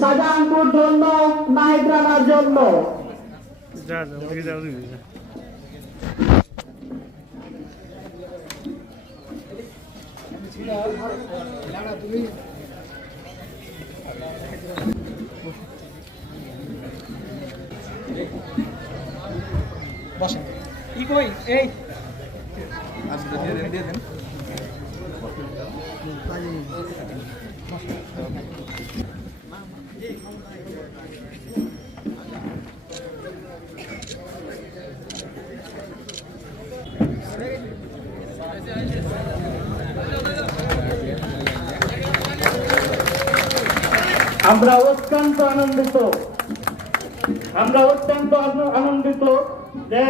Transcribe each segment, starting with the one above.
শাহজাহানপুর জন্য নাহিদ রানার জন্য বসেন। কি কই? এই। আমরা অত্যন্ত আনন্দিত। আমরা অত্যন্ত আনন্দিত যে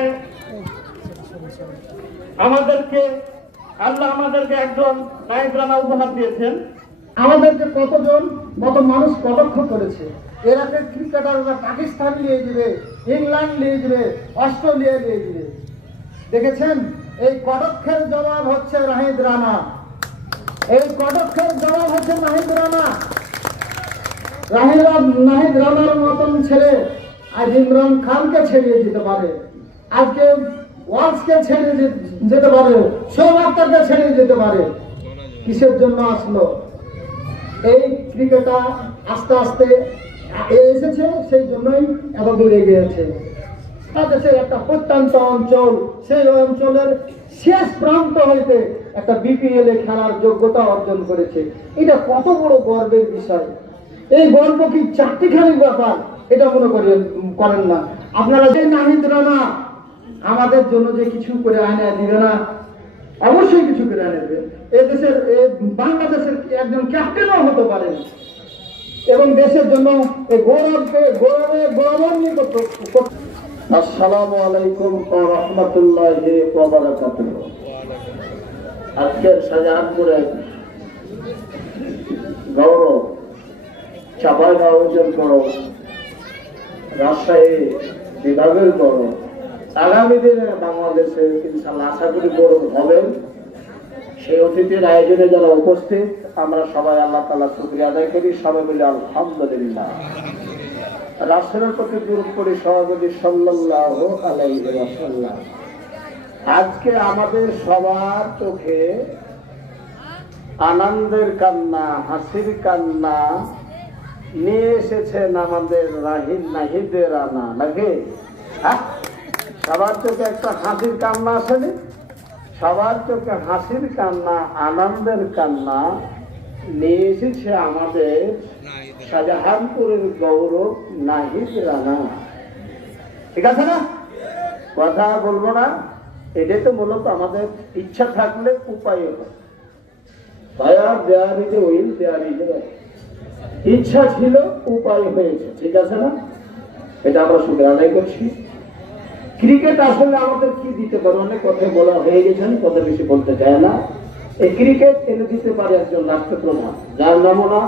আমাদেরকে আল্লাহ আমাদেরকে একজন নায়ক রানা উপহার দিয়েছেন। আমাদেরকে কতজন, কত মানুষ কটাক্ষ করেছে? এর আগে ক্রিকেটাররা পাকিস্তান নিয়ে যাবে ইংল্যান্ড নিয়ে যাবে অস্ট্রেলিয়া নিয়ে যাবে দেখেছেন? এই কটক্ষের জবাব হচ্ছে রাহিদ রানা। এই কটক্ষের জবাব হচ্ছে নাহিদ রানা। রাহিদ নাহিদ রানার মতন ছেলে আজ ইমরান খানকে ছেড়িয়ে দিতে পারে। আজকে ওয়ার্লসকে ছেড়ে যেতে পারে। আক্তারকে ছেড়িয়ে যেতে পারে। কিসের জন্য আসলো? এই ক্রিকেটার আস্তে আস্তে এসেছে, সেই জন্যই এত দূরে গিয়েছে দেশের একটা প্রত্যন্ত অঞ্চল, সেই অঞ্চলের শেষ প্রান্ত হইতে একটা বিপিএল এ খেলার যোগ্যতা অর্জন করেছে। এটা কত বড় গর্বের বিষয়। এই গর্ব কি চারটিখানির ব্যাপার? এটা মনে করেন করেন না। আপনারা যে নাহিদ রানা, আমাদের জন্য যে কিছু করে আনে দিবে না অবশ্যই কিছু করে নেবে এ দেশের, এ বাংলাদেশের একজন ক্যাপ্টেনও হতে পারেন এবং দেশের জন্য গৌরবকে গৌরবে গৌরবান্বিত আসসালামু আলাইকুম রাহমাতুল্লাহি আজকের শাহজাহানপুরে গৌরব, চাপাই অর্জন করো রাজশাহী বিভাগের করো আগামী দিনে বাংলাদেশে ইনশাল্লাহ আশা করি গৌরব হবেন। সেই অতিথির আয়োজনে যারা উপস্থিত, আমরা সবাই আল্লাহ তালা শুক্রিয়া আদায় করি। সবাই বলি আলহামদুলিল্লাহ। প্রতি সভাপতি আজকে আমাদের সবার চোখে আনন্দের কান্না, হাসির কান্না নিয়ে এসেছেন আমাদের রাহিদ নাহিদের আনা। নাকি হ্যাঁ? সবার চোখে একটা হাসির কান্না আসেনি? সবার চোখে হাসির কান্না, আনন্দের কান্না নিয়ে এসেছে আমাদের শাহজাহানপুরের গৌরব নাহিদ রানা। ঠিক আছে না? কথা বলব না। এটাই তো মূলত আমাদের ইচ্ছা থাকলে উপায় হয় উইল ইচ্ছা ছিল, উপায় হয়েছে। ঠিক আছে না? এটা আমরা শুধু আদায় করছি। ক্রিকেট আসলে আমাদের কি দিতে পারে? অনেক কথা বলা হয়ে গেছে আমি কথা বেশি বলতে চাই না। এই ক্রিকেট এনে দিতে পারে একজন রাষ্ট্রপ্রধান? যার নমুনা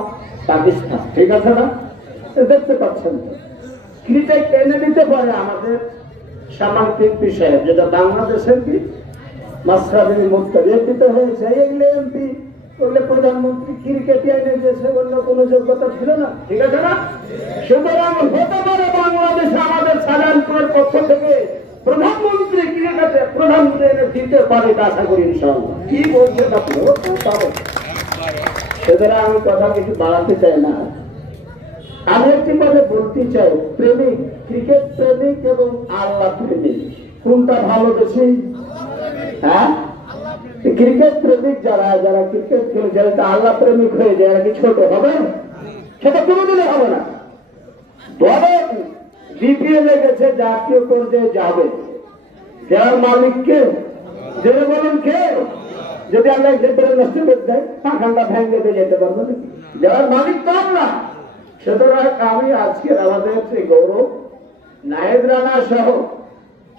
পাকিস্তান। ঠিক আছে না? দেখতে পাচ্ছেন ক্রিকেট এনে দিতে পারে আমাদের? সামাজিক বিষয়ে, যেটা বাংলাদেশের কি? মাসরাবিনী মুক্ত এমপিতে হয়েছে। এগুলো এমপি বললে প্রধানমন্ত্রী ক্রিকেট এনে দিয়েছে অন্য কোনো যোগ্যতা ছিল না। ঠিক আছে না? সুতরাং হতে পারে বাংলাদেশে আমাদের সাধারণপুরের পক্ষ দিতে পারে আশা করি কি বলছেন সুতরাং আমি কথা কিছু বাড়াতে চাই না। আমি একটি কথা বলতে চাই, প্রেমিক, ক্রিকেট প্রেমিক এবং আল্লাহ প্রেমিক। কোনটা ভালো বেশি? হ্যাঁ? ক্রিকেট প্রেমিক যারা যারা ক্রিকেট খেলে, যারা আল্লাহ প্রেমিক হয়ে যায় কি ছোট হবে? সেটা কোনোদিনই হবে না। বিপিএল এ গেছে, জাতীয় পর্যায়ে যাবে। যার মালিক কে? জেনে বলেন কে? যদি আল্লাহ ক্ষেত্রে নষ্ট করে দেয়, পাখানটা ভেঙে দিয়ে যেতে পারব না। যার মালিক তো আল্লাহ। সুতরাং আমি আজকে আমাদের সেই গৌরব নায়েদ রানা সহ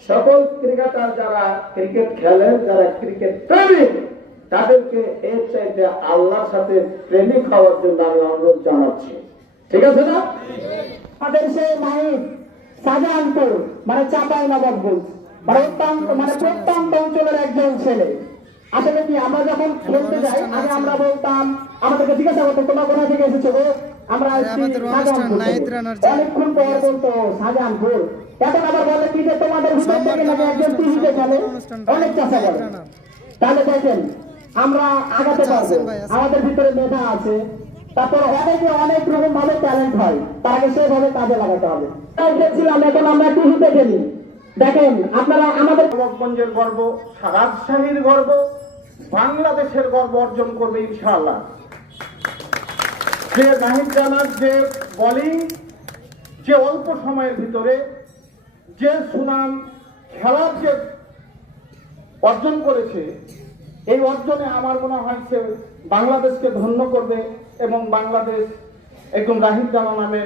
সকল ক্রিকেটার যারা ক্রিকেট খেলেন, যারা ক্রিকেট প্রেমিক, তাদেরকে এর চাইতে আল্লাহর সাথে প্রেমিক হওয়ার জন্য আমি অনুরোধ জানাচ্ছি। ঠিক আছে না? আমাদের সেই নাহিদ শাহজাহানপুর মানে চাপাই মানে অত্যন্ত মানে প্রত্যন্ত অঞ্চলের একজন ছেলে। আসলে কি আমরা যখন খেলতে যাই আগে আমরা বলতাম আমাদেরকে জিজ্ঞাসা করতো তোমরা কোথা থেকে এসেছ গো? আমরা আমাদের অনুষ্ঠান শাহজাহানপুর নাহিদ থেকে। রানার যে- অনেকক্ষণ পর বলতো শাহজাহানপুর এখন আবার বলে কি যে তোমাদের ভিতর থেকে নাকি একজন টিভিতে খেলে অনেক চাষা করে। তাহলে দেখেন আমরা আগাতে আচ্ছা, পারব। আমাদের ভিতরে মেধা আছে। তারপর অনেকে অনেক রকম ভাবে ট্যালেন্ট হয়। তাকে সেভাবে কাজে লাগাতে হবে। এখন আমরা টিভিতে খেলি। দেখেন, আপনারা আমাদের নবাবগঞ্জের গর্ব রাজশাহীর গর্ব, বাংলাদেশের গর্ব অর্জন করবে ইনশাআল্লাহ। যে নাহিদ জানার যে বলিং, যে অল্প সময়ের ভিতরে, যে সুনাম, খেলার যে অর্জন করেছে, এই অর্জনে আমার মনে হয় সে বাংলাদেশকে ধন্য করবে এবং বাংলাদেশ একদম রাহিদ জানা নামে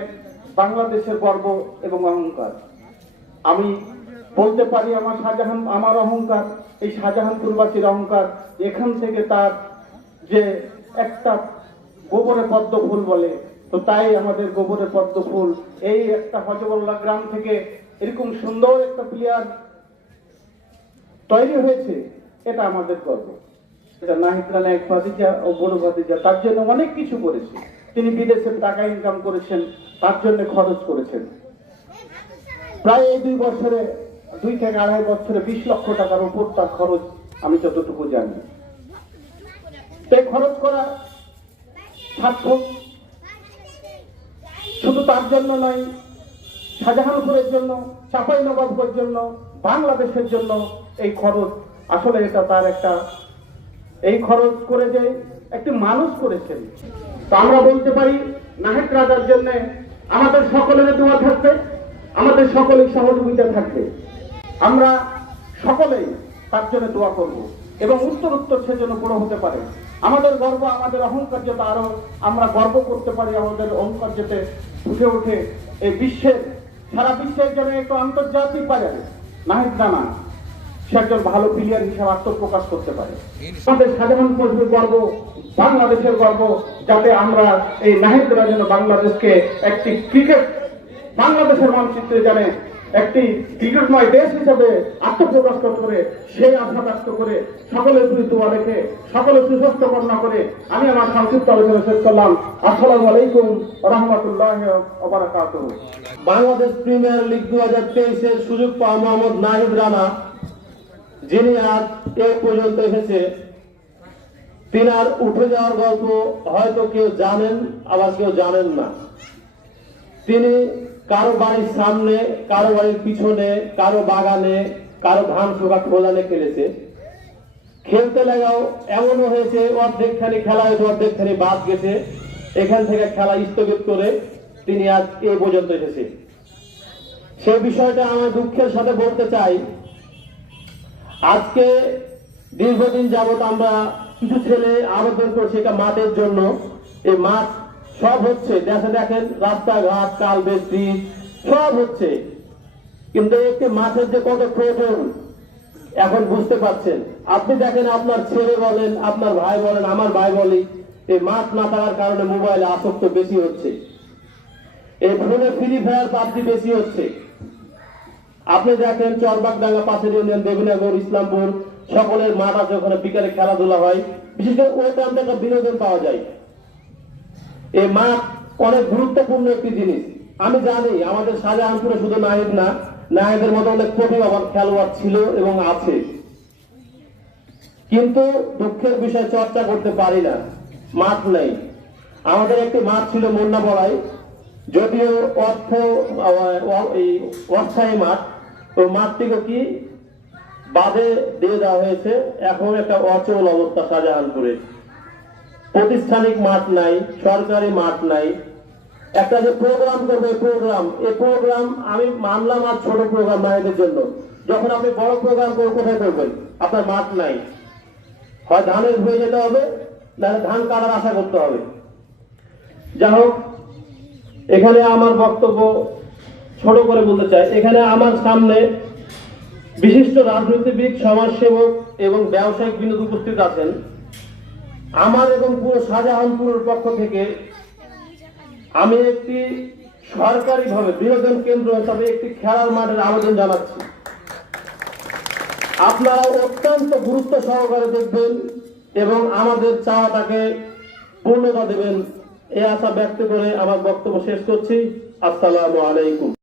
বাংলাদেশের গর্ব এবং অহংকার। আমি বলতে পারি আমার শাহজাহান, আমার অহংকার, এই শাহজাহান শাহজাহানপুরবাসীর অহংকার, এখান থেকে তার যে একটা গোবরে পদ্ম ফুল বলে, তো তাই আমাদের গোবরে পদ্ম ফুল। এই একটা হজবল্লা গ্রাম থেকে এরকম সুন্দর একটা প্লেয়ার তৈরি হয়েছে, এটা আমাদের গর্ব। এটা নাহিদ রানা এক ভাতিজা ও বড় ভাতিজা, তার জন্য অনেক কিছু করেছে। তিনি বিদেশে টাকা ইনকাম করেছেন, তার জন্য খরচ করেছেন। প্রায় এই দুই বছরে দুই থেকে আড়াই বছরে বিশ লক্ষ টাকার উপর তার খরচ আমি যতটুকু জানি। খরচ করা সার্থক শুধু তার জন্য নয়, শাহজাহানপুরের জন্য চাপাই নবাবগঞ্জের জন্য, বাংলাদেশের জন্য এই খরচ, আসলে এটা তার একটা, এই খরচ করে যে একটি মানুষ করেছেন। তো আমরা বলতে পারি নাহেক রাজার জন্য আমাদের সকলের দোয়া থাকবে, আমাদের সকলের সহযোগিতা থাকবে। আমরা সকলেই তার জন্য দোয়া করব এবং উত্তর উত্তর সে যেন বড় হতে পারে। আমাদের গর্ব, আমাদের অহংকার যাতে আরও আমরা গর্ব করতে পারি, আমাদের অহংকার যাতে ফুটে ওঠে এই বিশ্বের, সারা বিশ্বের জন্য একটু আন্তর্জাতিক বাজারে। নাহিদ রানা সে একজন ভালো প্লেয়ার হিসেবে আত্মপ্রকাশ করতে পারে। আমাদের সাধারণ শাহজাহানপুরের গর্ব, বাংলাদেশের গর্ব, যাতে আমরা এই নাহিদরা যেন বাংলাদেশকে একটি ক্রিকেট, বাংলাদেশের মানচিত্রে জানে একটি ক্রিকেটময় দেশ হিসেবে আত্মপ্রকাশ পারে সেই আশা ব্যক্ত করে সকলের প্রতি দোয়া রেখে সকলের সুস্বাস্থ্য কামনা করে আমি আমার সংক্ষিপ্ত আলোচনা শেষ করলাম। আসসালামু আলাইকুম রহমতুল্লাহ বাংলাদেশ প্রিমিয়ার লিগ দু হাজার তেইশের সুযোগ পাওয়া মোহাম্মদ নাহিদ রানা, যিনি আজ এ পর্যন্ত এসেছে। তিনার উঠে যাওয়ার গল্প হয়তো কেউ জানেন, আবার কেউ জানেন না। তিনি কারও বাড়ির সামনে, কারও বাড়ির পিছনে, কারও বাগানে, কারও ধান শুকা খোলানে খেলেছে। খেলতে লাগাও, এমনও হয়েছে, অর্ধেকখানি খেলা হয়েছে, অর্ধেকখানি বাদ গেছে। এখান থেকে খেলা স্থগিত করে তিনি আজ এ পর্যন্ত এসেছে। সেই বিষয়টা আমার দুঃখের সাথে বলতে চাই। আজকে দীর্ঘদিন যাবত আমরা কিছু ছেলে আবেদন করছি এটা মাঠের জন্য। এই মাঠ সব হচ্ছে দেশে দেখেন, রাস্তাঘাট কাল ব্রিজ সব হচ্ছে। কিন্তু একটি মাঠের যে কত প্রয়োজন, এখন বুঝতে পারছেন। আপনি দেখেন, আপনার ছেলে বলেন, আপনার ভাই বলেন, আমার ভাই বলি এই মাঠ না থাকার কারণে মোবাইলে আসক্ত বেশি হচ্ছে। এই ফোনে ফ্রি ফায়ার পাবজি বেশি হচ্ছে। আপনি দেখেন, চরবাগডাঙ্গা পাশের ইউনিয়ন, দেবীনগর, ইসলামপুর, সকলের মাঠ আছে ওখানে বিকালে খেলাধুলা হয়। বিশেষ করে ওই একটা বিনোদন পাওয়া যায়। এই মাঠ অনেক গুরুত্বপূর্ণ একটি জিনিস। আমি জানি আমাদের শাহজাহানপুরে শুধু নাহিদ না নাহিদের মতো অনেক প্রতিভাবান খেলোয়াড় ছিল এবং আছে। কিন্তু দুঃখের বিষয়, চর্চা করতে পারি না। মাঠ নেই। আমাদের একটি মাঠ ছিল মুন্নাপাড়ায় যদিও অর্থ এই অস্থায়ী মাঠ। ওই মাঠটিকে কি বাদে দিয়ে দেওয়া হয়েছে? এখন একটা অচল অবস্থা শাহজাহানপুরে। প্রতিষ্ঠানিক মাঠ নাই, সরকারি মাঠ নাই। একটা যে প্রোগ্রাম করবে প্রোগ্রাম এই প্রোগ্রাম আমি মানলাম আর ছোট প্রোগ্রাম মায়েদের জন্য। যখন আপনি বড় প্রোগ্রাম কোথায় করবেন? আপনার মাঠ নাই। হয় ধানের হয়ে যেতে হবে, না ধান কাটার আশা করতে হবে। যাই হোক, এখানে আমার বক্তব্য ছোট করে বলতে চাই। এখানে আমার সামনে বিশিষ্ট রাজনীতিবিদ, সমাজসেবক এবং ব্যবসায়িক বিনোদ উপস্থিত আছেন। আমার এবং পুরো শাহজাহানপুরের পক্ষ থেকে আমি একটি সরকারিভাবে বিনোদন কেন্দ্র হিসাবে একটি খেলার মাঠের আবেদন জানাচ্ছি। আপনারা অত্যন্ত গুরুত্ব সহকারে দেখবেন এবং আমাদের চাওয়াটাকে পূর্ণতা দেবেন। এই আশা ব্যক্ত করে আমার বক্তব্য শেষ করছি। আসসালামু আলাইকুম।